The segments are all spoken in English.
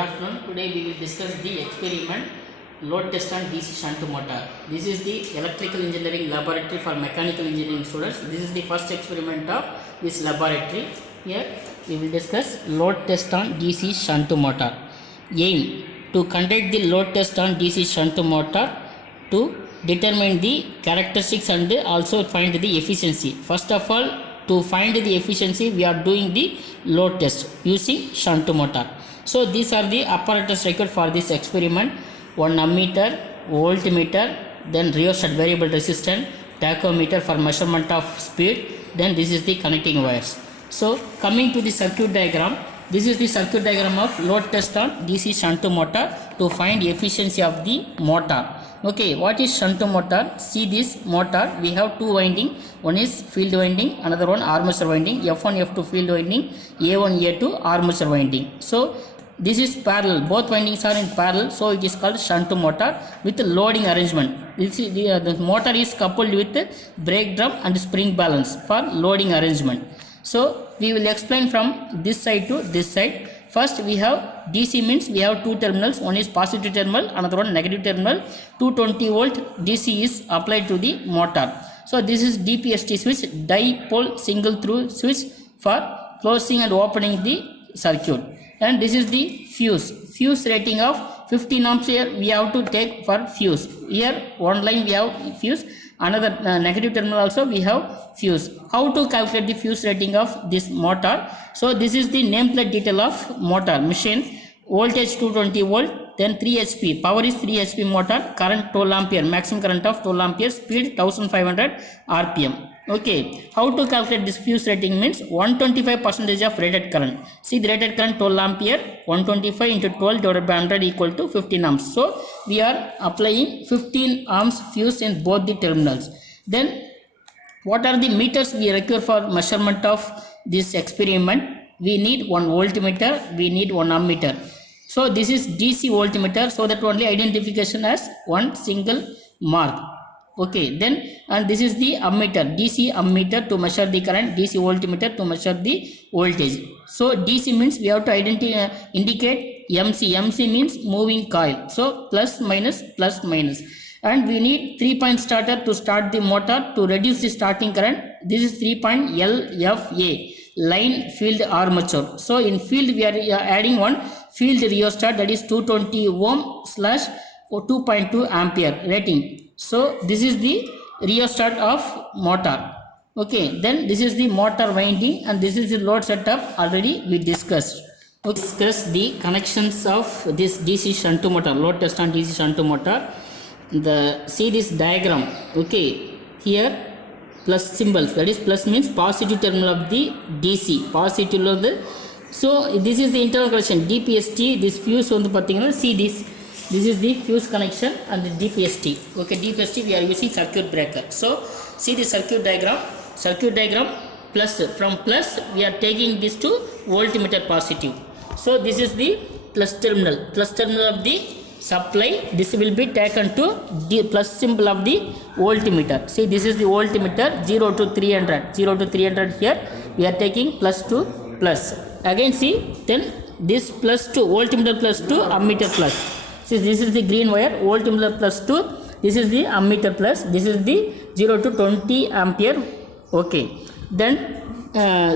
afternoon. Today we will discuss the experiment load test on DC shunt motor. This is the electrical engineering laboratory for mechanical engineering students. This is the first experiment of this laboratory. Here we will discuss load test on DC shunt motor. Aim to conduct the load test on DC shunt motor to determine the characteristics and also find the efficiency. First of all, to find the efficiency we are doing the load test using shunt motor. So these are the apparatus required for this experiment: one ammeter, voltmeter, then rheostat variable resistance, tachometer for measurement of speed, then this is the connecting wires. So coming to the circuit diagram, this is the circuit diagram of load test on DC shunt motor to find efficiency of the motor. Okay, what is shunt motor? See this motor, we have two winding, one is field winding, another one armature winding, F1 F2 field winding, A1 A2 armature winding. So this is parallel, both windings are in parallel, so it is called shunt motor with loading arrangement. This is the motor is coupled with brake drum and spring balance for loading arrangement. So we will explain from this side to this side. First we have DC, means we have two terminals, one is positive terminal, another one negative terminal. 220 volt DC is applied to the motor. So this is DPST switch, dipole single through switch, for closing and opening the circuit. And this is the fuse rating of 15 amps. Here we have to take for fuse. Here one line we have fuse, another negative terminal also we have fuse. How to calculate the fuse rating of this motor? So this is the nameplate detail of motor machine. Voltage 220 volt, then 3 HP, power is 3 HP motor, current 12 ampere, maximum current of 12 ampere, speed 1500 rpm. Okay, how to calculate this fuse rating? Means 125% of rated current. See the rated current 12 ampere, 125 into 12 divided by 100 equal to 15 amps. So we are applying 15 amps fuse in both the terminals. Then what are the meters we require for measurement of this experiment? We need one voltmeter, we need one ammeter. So this is DC voltmeter, so that only identification as one single mark. Okay, then and this is the ammeter, DC ammeter to measure the current, DC voltmeter to measure the voltage. So DC means we have to indicate MC. MC means moving coil. So plus minus, and we need 3-point starter to start the motor to reduce the starting current. This is 3-point LFA, line field armature. So in field we are adding one field rheostat, that is 220 ohm slash 2.2 ampere rating. So this is the rheostat of motor. Okay, then this is the motor winding and this is the load setup, already we discussed. Okay, discuss the connections of this DC shunt motor, load test on DC shunt motor. See this diagram. Okay, here plus symbols, that is plus means positive terminal of the DC, positive of the. So this is the internal connection, DPST. This fuse on the see this is the fuse connection and the DPST. Okay, DPST we are using circuit breaker. So see the circuit diagram, plus, from plus we are taking this to voltmeter positive. So this is the plus terminal of the supply. This will be taken to the plus symbol of the voltmeter. See, this is the voltmeter, 0 to 300 here we are taking plus to plus. Again see, then this plus to voltmeter plus to ammeter plus. See, this is the green wire, voltmeter plus to, this is the ammeter plus, this is the 0 to 20 ampere. Okay, then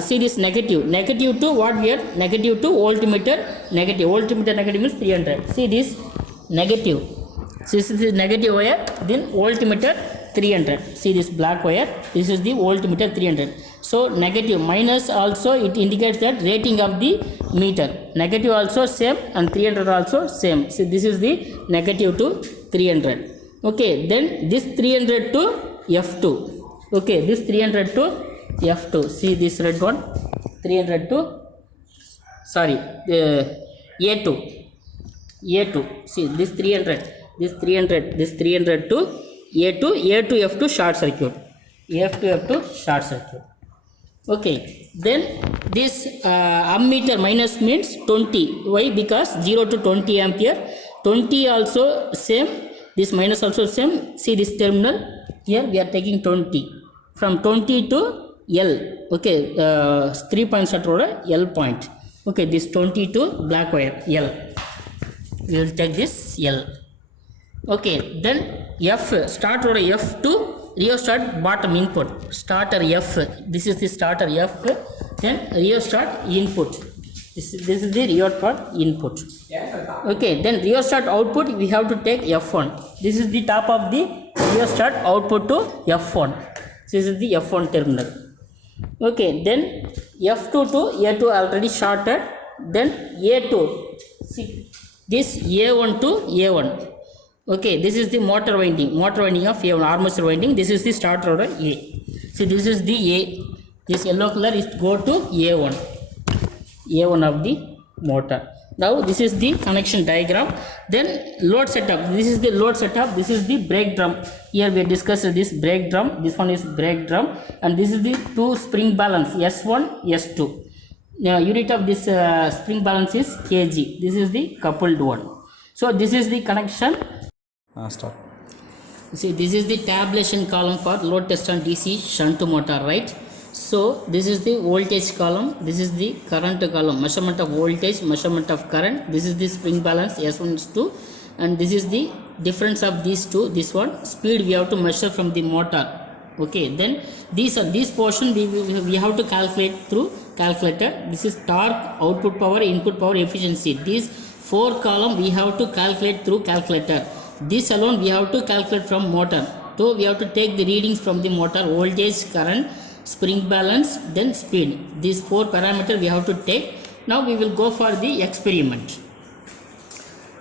see this negative to what we are, negative to voltmeter negative means 300. See this negative, so this is the negative wire, then voltmeter 300. See this black wire, this is the voltmeter 300. So negative, minus also it indicates that rating of the meter, negative also same and 300 also same. So this is the negative to 300. Okay, then this 300 to F2. Okay, this 300 to F2. See this red one, 300 to, sorry, A2. See this 300 to A2 F2 short circuit, F2 short circuit. Okay, then this ammeter minus means 20. Why? Because 0 to 20 ampere, 20 also same, this minus also same. See this terminal, here we are taking 20, from 20 to L. Okay, 3 points at L point. Okay, this 22 black wire L. we will take this L. Okay, then F, starter F to rheostat bottom input. Starter F, this is the starter F, then rheostat input. This is the rheostat input. Okay, then rheostat output we have to take F1. This is the top of the rheostat output to F1. This is the F1 terminal. Okay, then F2 to A2 already shorted. Then A2. See, this A1 to A1. Okay, this is the motor winding of A1, armature winding. This is the starter order A. See, this is the A. This yellow color is go to A1 of the motor. Now this is the connection diagram. Then load setup. This is the load setup. This is the brake drum. Here we discussed this brake drum. This one is brake drum, and this is the two spring balance S1, S2. Unit of this spring balance is kg. This is the coupled one. So this is the connection. Stop. See, this is the tabulation column for load test on DC shunt motor, right? So this is the voltage column, this is the current column, measurement of voltage, measurement of current. This is the spring balance S1, S2, and this is the difference of these two. This one speed we have to measure from the motor. Okay, then this portion we have to calculate through calculator. This is torque, output power, input power, efficiency. These four column we have to calculate through calculator. This alone we have to calculate from motor. So we have to take the readings from the motor: voltage, current, spring balance, then speed. These four parameters we have to take. Now we will go for the experiment.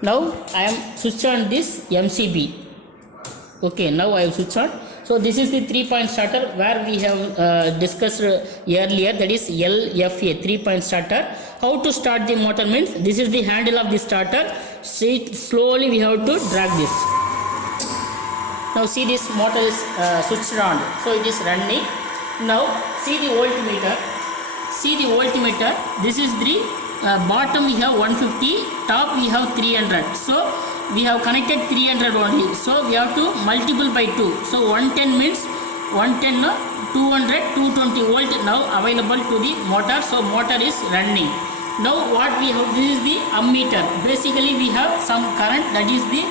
Now I am switched on this MCB. Okay, now I have switched on. So this is the 3-point starter where we have discussed earlier, that is LFA, 3-point starter. How to start the motor means this is the handle of the starter. See, slowly we have to drag this. Now see, this motor is switched on, so it is running. Now see the voltmeter. See the voltmeter. This is the bottom we have 150, top we have 300. So we have connected 300 only. So we have to multiple by 2. So 110 means 110, 200, 220 volt now available to the motor. So motor is running. Now what we have, this is the ammeter. Basically we have some current, that is the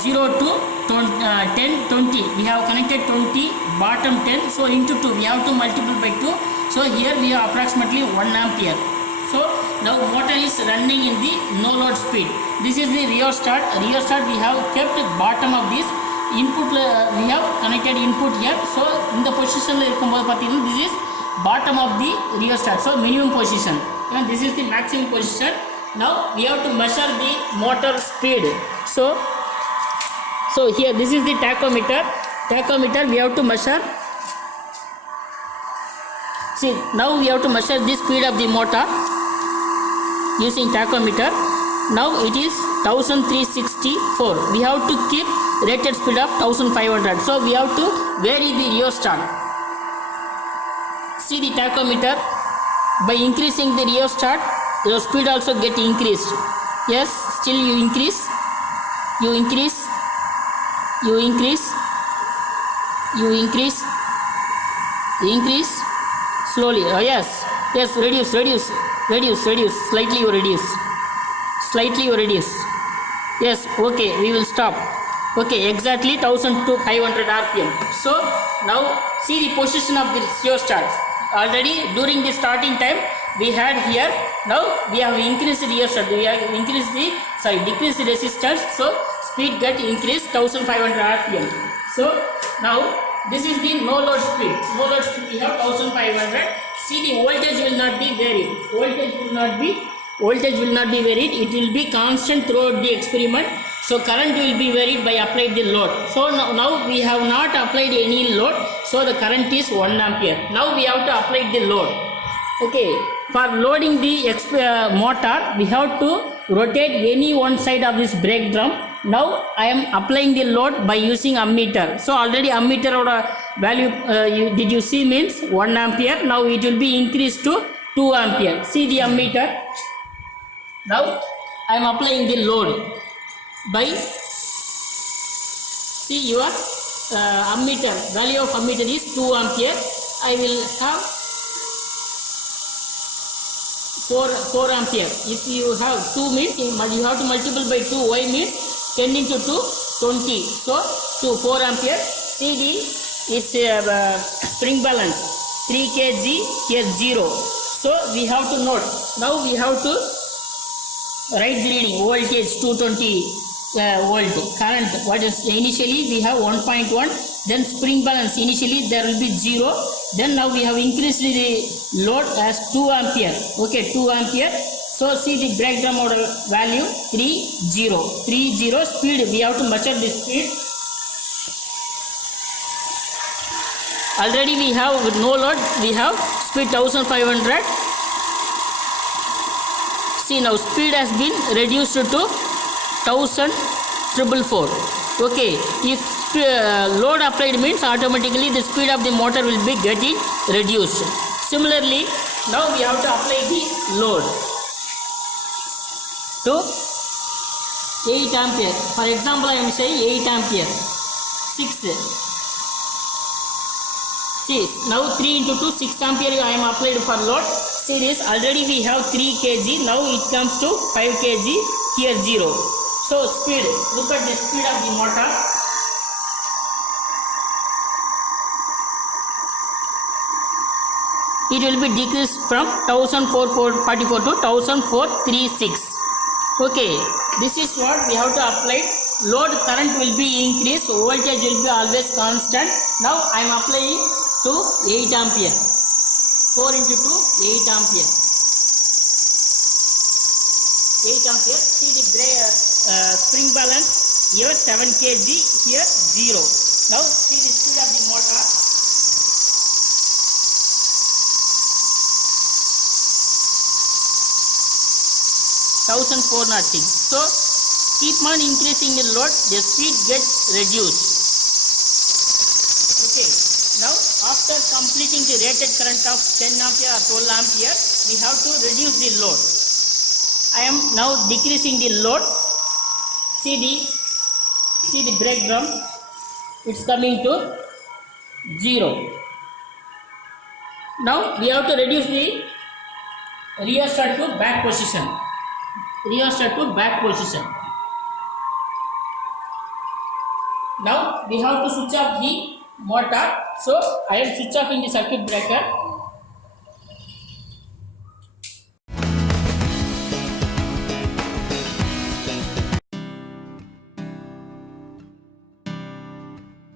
0 to 10, 20. We have connected 20, bottom 10. So into 2 we have to multiple by 2. So here we have approximately 1 ampere. So now motor is running in the no load speed. This is the rheostat. Rheostat we have kept bottom of this input. We have connected input here. So in the position this is bottom of the rheostat. So minimum position, and this is the maximum position. Now we have to measure the motor speed. So here this is the tachometer. Tachometer we have to measure. See, now we have to measure the speed of the motor using tachometer. Now it is 1364. We have to keep rated speed of 1500. So we have to vary the rheostat. See the tachometer. By increasing the rheostat, your speed also get increased. Yes, still you increase, you increase, you increase, you increase, increase slowly. Oh yes, yes, reduce, reduce, reduce, reduce, slightly you reduce, slightly you reduce. Yes, okay, we will stop. Okay, exactly 1500 RPM. So now see the position of the rheostat. Already during the starting time we had here. Now we have increased the rheostat. We have increased the decreased the resistance. So speed get increased 1500 RPM. So now this is the no load speed. No load speed we have 1500. See, the voltage will not be varied. Voltage will not be varied. It will be constant throughout the experiment. So current will be varied by applied the load. So now we have not applied any load. So the current is 1 ampere. Now we have to apply the load. Okay. For loading the motor, we have to rotate any one side of this brake drum. Now I am applying the load by using ammeter. So already ammeter value did you see means 1 ampere. Now it will be increased to 2 ampere. See the ammeter. Now I am applying the load by, see your ammeter, value of ammeter is 2 ampere. I will have 4 ampere. If you have 2 means you have to multiply by 2. Y means 10 into 2 20. So to 4 ampere. CD is spring balance 3 kg, here 0. So we have to note. Now we have to write the reading. Voltage 220 volt. Current, what is initially we have 1.1. Then spring balance initially there will be 0. Then now we have increased the load as 2 ampere. Okay, 2 ampere. So see the breakdown model value 30. Speed, we have to measure the speed. Already we have, with no load we have speed 1500. See, now speed has been reduced to 1444. Okay, if load applied means automatically the speed of the motor will be getting reduced. Similarly, now we have to apply the load to 8 ampere. For example, I am saying 8 ampere. 6. See, now 3 into 2, 6 ampere I am applied for load. See this, already we have 3 kg, now it comes to 5 kg, here 0. So speed, look at the speed of the motor. It will be decreased from 1444 to 1436. Okay, this is what we have to apply. Load current will be increased, voltage will be always constant. Now I am applying to 8 ampere. 4 into 2, 8 ampere. 8 ampere. See the spring balance. Here 7 kg, here 0. Now see the speed of the motor. So keep on increasing the load, the speed gets reduced. Okay. Now after completing the rated current of 10 ampere or 12 ampere, we have to reduce the load. I am now decreasing the load. See the breakdown. It's coming to 0. Now we have to reduce the rheostat to back position. Now we have to switch off the motor. So I am switch off in the circuit breaker.